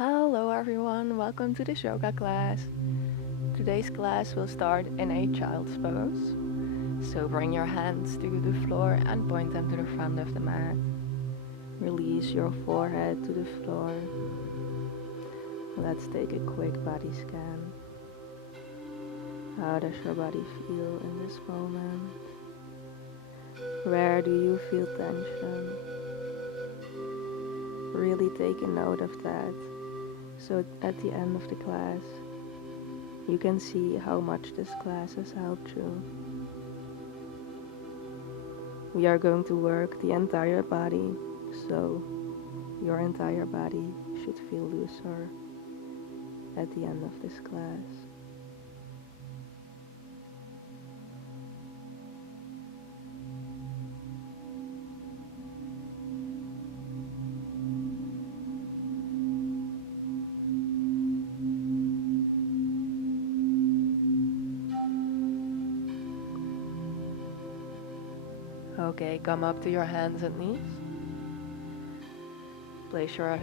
Hello everyone, welcome to this yoga class. Today's class will start in a child's pose. So bring your hands to the floor and point them to the front of the mat. Release your forehead to the floor. Let's take a quick body scan. How does your body feel in this moment? Where do you feel tension? Really take a note of that. So at the end of the class, you can see how much this class has helped you. We are going to work the entire body, so your entire body should feel looser at the end of this class. Okay, come up to your hands and knees. Place your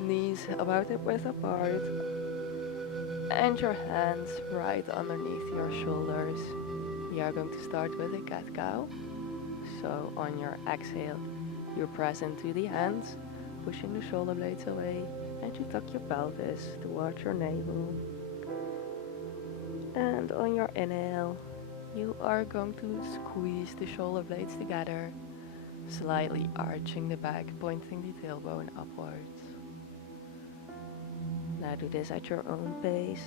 knees about hip-width apart and your hands right underneath your shoulders. We are going to start with a cat-cow. So on your exhale, you press into the hands, pushing the shoulder blades away, and you tuck your pelvis towards your navel. And on your inhale, you are going to squeeze the shoulder blades together, slightly arching the back, pointing the tailbone upwards. Now do this at your own pace.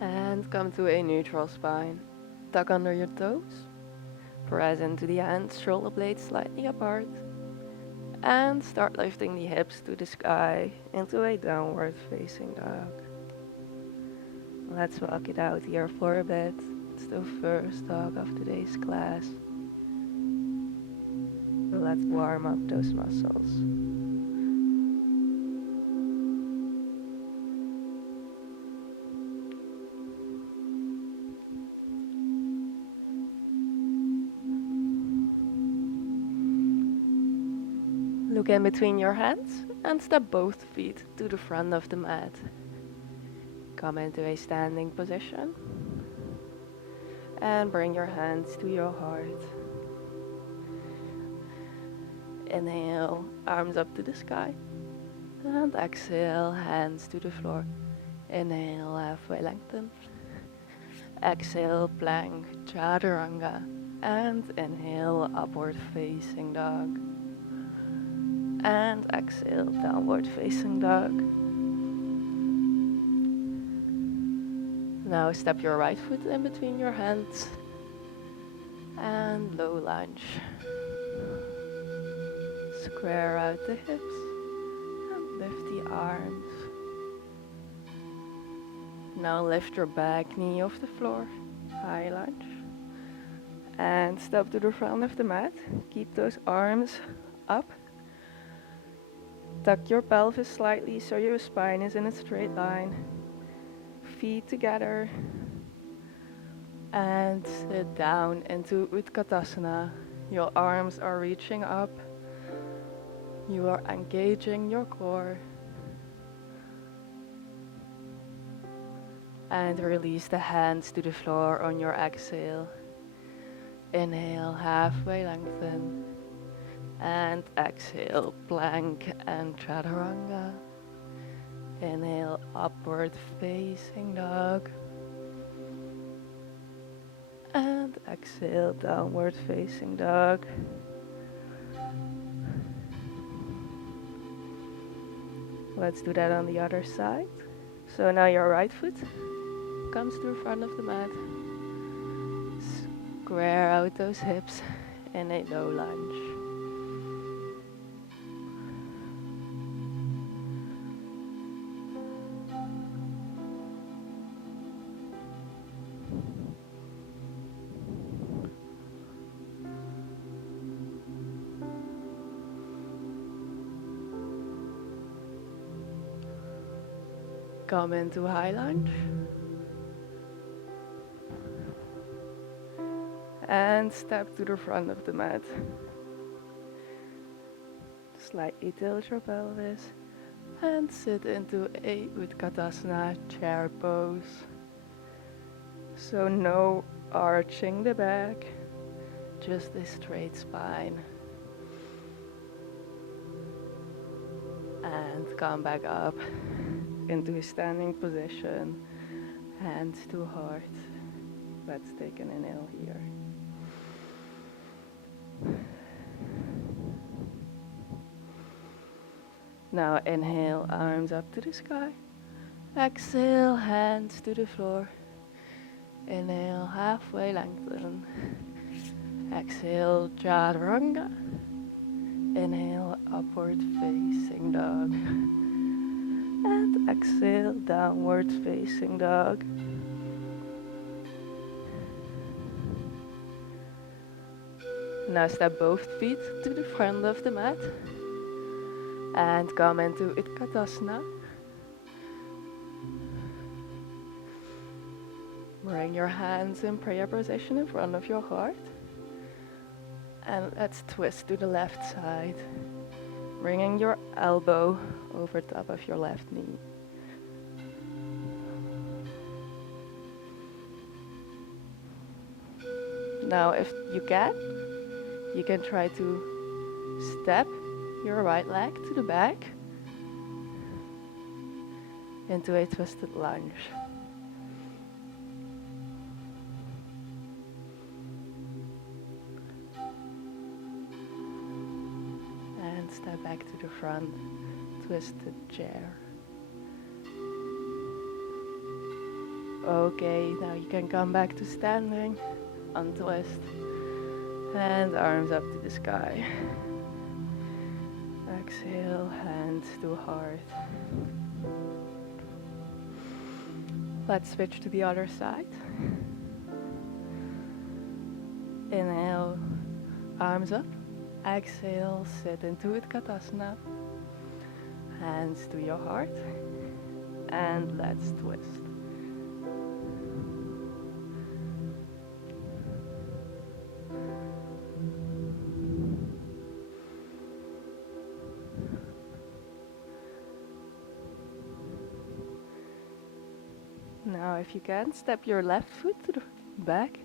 And come to a neutral spine. Tuck under your toes. Press into the hands, shoulder blades slightly apart. And start lifting the hips to the sky into a downward facing dog. Let's walk it out here for a bit. It's the first dog of today's class. Let's warm up those muscles. Look in between your hands and step both feet to the front of the mat. Come into a standing position and bring your hands to your heart. Inhale, arms up to the sky, and exhale, hands to the floor. Inhale, halfway lengthen. Exhale, plank, chaturanga, and inhale, upward facing dog. And exhale, downward facing dog. Now step your right foot in between your hands and low lunge. Square out the hips and lift the arms. Now lift your back knee off the floor, high lunge. And step to the front of the mat. Keep those arms up. Tuck your pelvis slightly so your spine is in a straight line. Feet together. And sit down into Utkatasana. Your arms are reaching up. You are engaging your core. And release the hands to the floor on your exhale. Inhale, halfway lengthen. And exhale, plank and chaturanga. Inhale, upward facing dog. And exhale, downward facing dog. Let's do that on the other side. So now your right foot comes to the front of the mat. out those hips in a low lunge. Come into high lunge. And step to the front of the mat. Slightly tilt your pelvis and sit into a Utkatasana chair pose. So no arching the back, just a straight spine. And come back up into a standing position, hands to heart. Let's take an inhale here. Now inhale, arms up to the sky. Exhale, hands to the floor. Inhale, halfway lengthen. Exhale, chaturanga. Inhale, upward facing dog. And exhale, downward facing dog. Now step both feet to the front of the mat. And come into Utkatasana. Bring your hands in prayer position in front of your heart. And let's twist to the left side. Bringing your elbow over top of your left knee. Now if you can try to step your right leg to the back into a twisted lunge. And step back to the front, twisted chair. Okay, now you can come back to standing, untwist, and arms up to the sky. Exhale, hands to heart. Let's switch to the other side. Inhale, arms up. Exhale, sit into Utkatasana. Hands to your heart. And let's twist. Now if you can, step your left foot to the back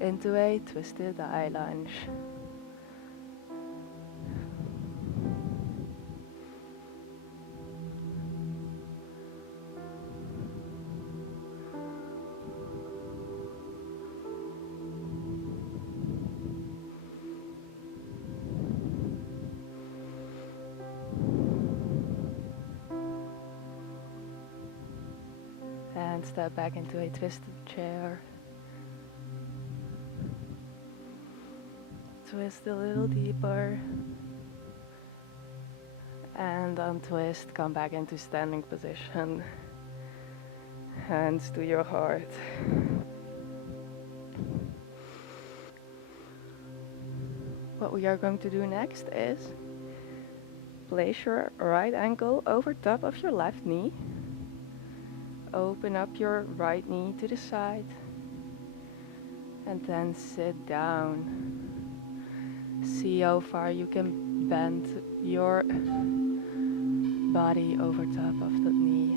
into a twisted eye lunge. And step back into a twisted chair. Twist a little deeper. And untwist, come back into standing position. Hands to your heart. What we are going to do next is place your right ankle over top of your left knee. Open up your right knee to the side. And then sit down. See how far you can bend your body over top of the knee,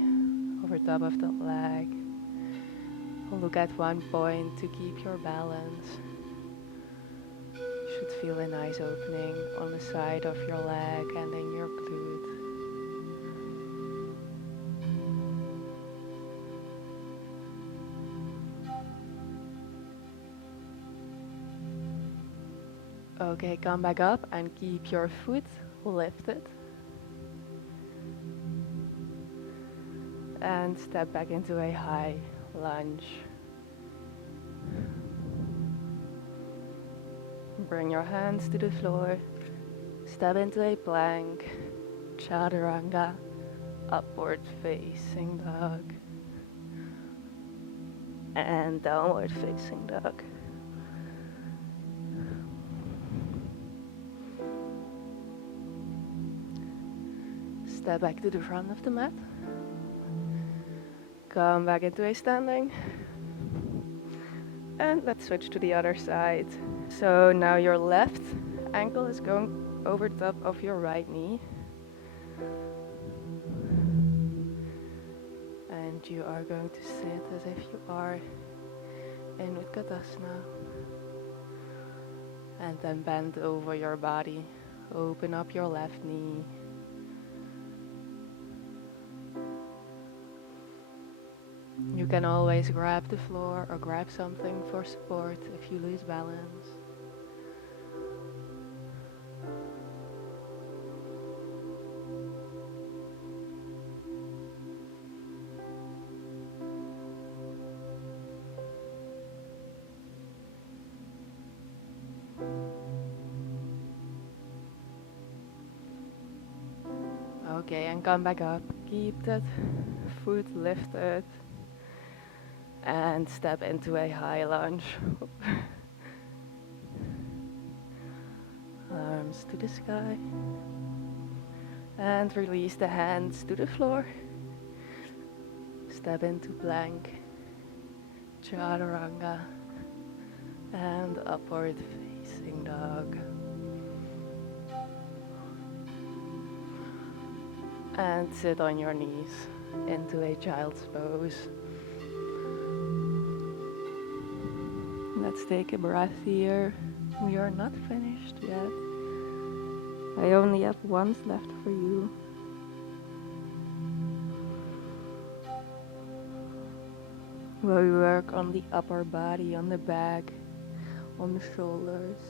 over top of the leg. Look at one point to keep your balance. You should feel a nice opening on the side of your leg and in your glute. Okay, come back up and keep your foot lifted. And step back into a high lunge. Bring your hands to the floor. Step into a plank, chaturanga, upward facing dog, and downward facing dog. Step back to the front of the mat. Come back into a standing. And let's switch to the other side. So now your left ankle is going over top of your right knee. And you are going to sit as if you are in Utkatasana. And then bend over your body. Open up your left knee. You can always grab the floor or grab something for support if you lose balance. Okay, and come back up. Keep that foot lifted. And step into a high lunge. Arms to the sky. And release the hands to the floor. Step into plank, chaturanga, and upward facing dog. And sit on your knees into a child's pose. Let's take a breath here. We are not finished yet. I only have one left for you. Where we work on the upper body, on the back, on the shoulders.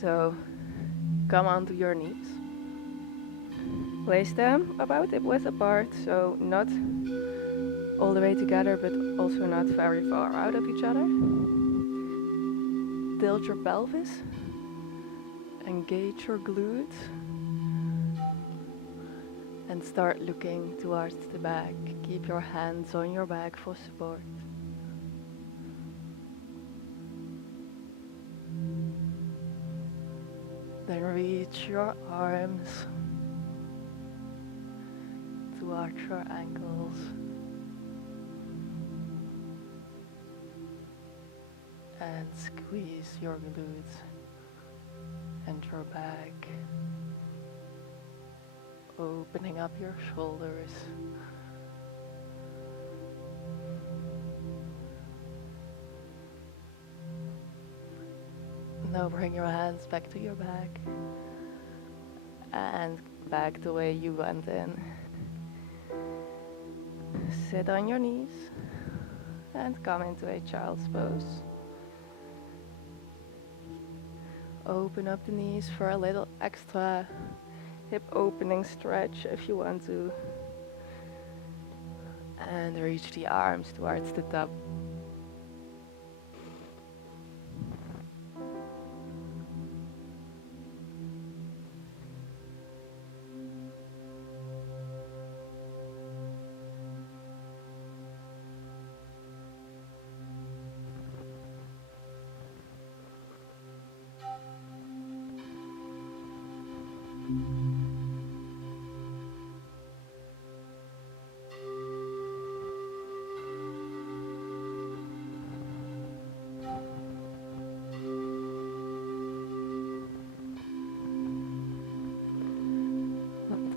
So come onto your knees. Place them about hip width apart, so not all the way together, but also not very far out of each other. Tilt your pelvis, engage your glutes, and start looking towards the back. Keep your hands on your back for support. Then reach your arms towards your ankles. And squeeze your glutes and your back, opening up your shoulders. Now bring your hands back to your back and back the way you went in. Sit on your knees and come into a child's pose. Open up the knees for a little extra hip opening stretch if you want to. And reach the arms towards the top.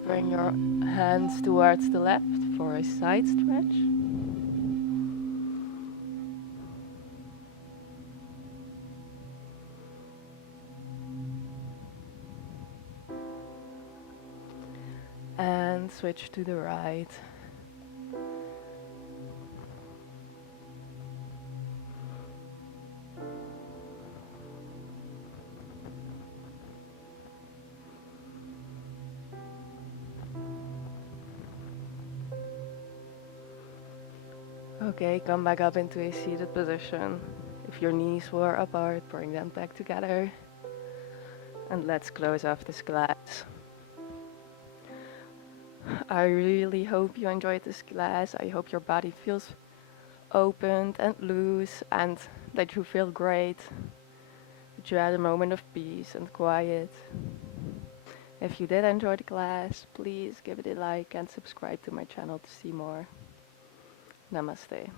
Bring your hands towards the left for a side stretch. And switch to the right. Okay, come back up into a seated position. If your knees were apart, bring them back together. And let's close off this class. I really hope you enjoyed this class. I hope your body feels opened and loose and that you feel great. That you had a moment of peace and quiet. If you did enjoy the class, please give it a like and subscribe to my channel to see more. Namaste.